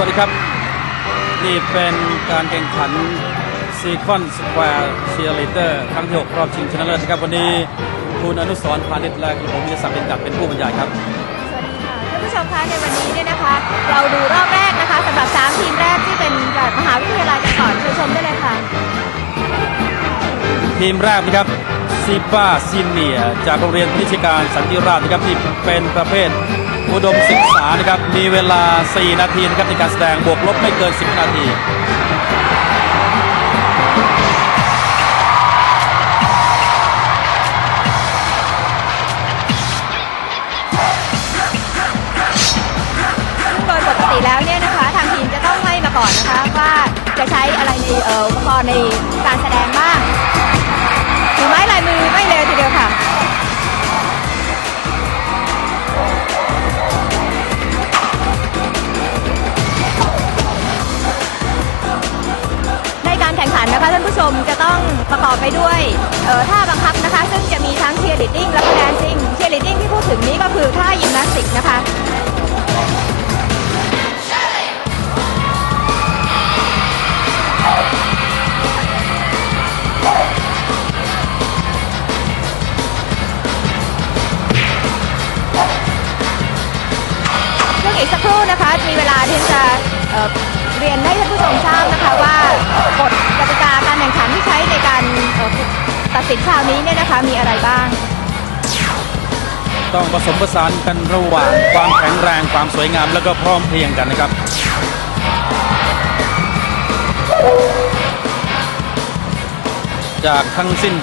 สวัสดีครับ นี่เป็นการแข่งขันซีคอนสแควร์เชียร์เลเตอร์ครั้งที่ 6 รอบชิงชนะเลิศนะครับวันนี้คุณอนุสรณ์พาณิชย์และกระผมวิทยาศักดิ์เป็นจักรเป็นผู้บรรยายครับ สวัสดีค่ะท่านผู้ชมคะในวันนี้เนี่ยนะคะ เราดูรอบแรกนะคะสำหรับ 3 ทีมแรกที่เป็นจากมหาวิทยาลัยกันก่อนเชิญชมได้เลยค่ะ ทีมแรกนะครับซีบ้าซีเนียจากโรงเรียนพิชิการสันติราชนะครับที่เป็นประเภท อุดมศึกษานะครับมีเวลา 4 นาทีนะครับในการแสดงบวกลบไม่เกิน 10 นาทีโดยปกติแล้วเนี่ยนะคะ ทางทีมจะต้องให้มาก่อนนะคะว่าจะใช้อะไรในอุปกรณ์ในการแสดง ชมจะต้องประกอบไปด้วยท่าบังคับนะคะ ซึ่งจะมีทั้งเชียร์ลีดดิ้งและแดนซิ่งเชียร์ลีดดิ้งที่พูดถึงนี้ก็คือท่ายิมนาสติกนะคะซึ่งอีกสักครู่นะคะ มีเวลาที่จะเเรียนให้ท่านผู้ชมทราบ สินคราวนี้เนี่ยนะคะมีอะไรบ้าง ต้องผสมผสานกันระหว่างความแข็งแรงความสวยงามแล้วก็พร้อมเพรียงกันนะครับ จากทั้งสิ้น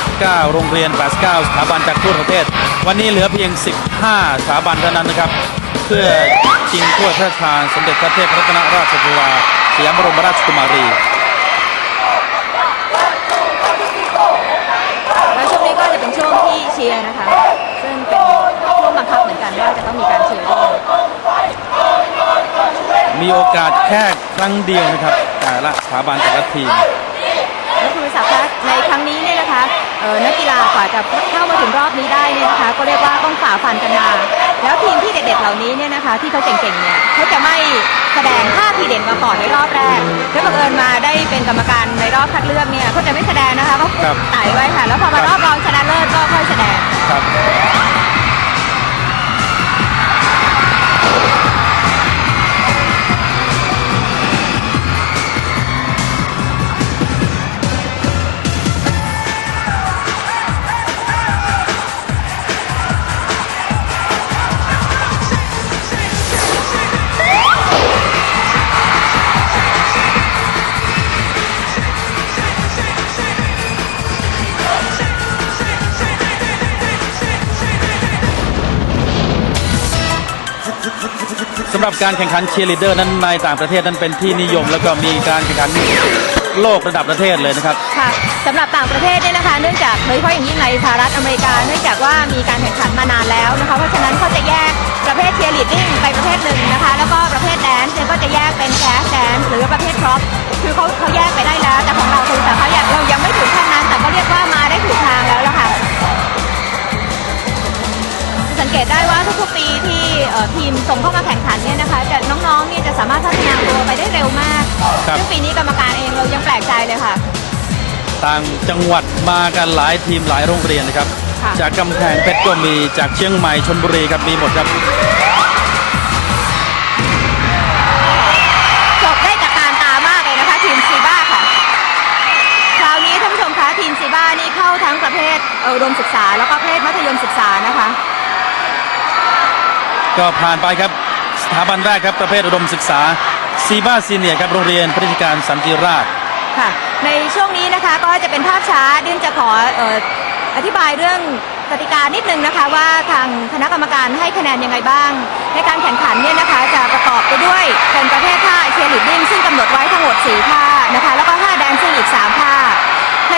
89 โรงเรียน 89 สถาบันจากทั่วประเทศ วันนี้เหลือเพียง 15 สถาบันเท่านั้นนะครับ เพื่อชิงถ้วยพระราชทานสมเด็จพระเทพรัตนราชสุดาสยามบรมราชกุมารี แล้วช่วงนี้ก็จะเป็นช่วงที่เชียร์ นะคะ ซึ่งเป็นช่วงบังคับเหมือนกันว่าจะต้องมีการเชียร์ด้วยมีโอกาสแค่ครั้งเดียวนะครับ แต่ละสถาบันแต่ละทีม แล้วคุณศักดิ์คะในครั้งนี้เนี่ยนะคะเอ่อนักกีฬากว่าจะเข้ามาถึงรอบนี้ได้เนี่ยนะคะ ก็เรียกว่าต้องฝ่าฟันกันมา แล้วทีมที่เด็ดๆเห ล่านี้เนี่ยนะคะ ที่เขาเก่งๆเนี่ยเขาจะไม่แสดงท่าทีเด่นมาก่อนในรอบแรกแล้วบังเอิญมาได้เป็นกรรมการในรอบคัดเลือกเนี่ยเขาจะไม่แสดงนะคะเขาครับ ไต่ไว้ค่ะ แล้วพอมารอบรองชนะเลิศก็ค่อยแสดง ครับ สำหรับการแข่งขันเชียร์ลีดเดอร์นั้นในต่างประเทศนั้นเป็นที่นิยม แล้วก็มีการแข่งขันโลกระดับประเทศเลยนะครับ ค่ะสำหรับต่างประเทศเนี่ยนะคะเนื่องจากโดยเฉพาะอย่างยิ่งในสหรัฐอเมริกา เนื่องจากว่ามีการแข่งขันมานานแล้วนะคะเพราะฉะนั้นเขาจะแยกประเภทเชียร์ลีดดิ้งไปประเภทหนึ่งนะคะ แล้วก็ประเภทแดนซ์เนี่ยก็จะแยกเป็นแคสแดนซ์หรือประเภทครอปคือเขาเขาแยกไปได้ เกตได้ว่าทุกๆปีที่เอ่อทีมส่งเข้ามาแข่งขันเนี่ยนะคะจะน้องๆเนี่ยจะสามารถพัฒนาตัวไปได้เร็วมากครับ ซึ่งปีนี้กรรมการเองเรายังแปลกใจเลยค่ะ ต่างจังหวัดมากันหลายทีมหลายโรงเรียนนะครับ ค่ะ จากกำแพงเพชรก็มีจากเชียงใหม่ชนบุรีครับมีหมดครับ จบได้จากการตามากเลยนะคะ ทีมซีบ้าค่ะ คราวนี้ท่านผู้ชมคะทีมซีบ้านี่เข้าทั้งประเภทเอ่ออุดมศึกษาแล้วก็ประเภทมัธยมศึกษานะคะ ก็ผ่านไปครับสถาบันแรกครับประเภทอุดมศึกษาซีบ้าซีเนียครับโรงเรียนพิธีการสันติราชค่ะในช่วงนี้นะคะก็จะเป็นภาพช้าดินจะขอเอ่ออธิบายเรื่องกติกานิดนึงนะคะว่าทางคณะกรรมการให้คะแนนยังไงบ้าง ในการแข่งขันเนี่ยนะคะจะประกอบไปด้วยเป็นประเภทท่าเชียร์ลีดดิ้งซึ่งกำหนดไว้ทั้งหมด 4 ท่านะคะแล้วก็ท่าแดนซิ่งอีก 3 ท่า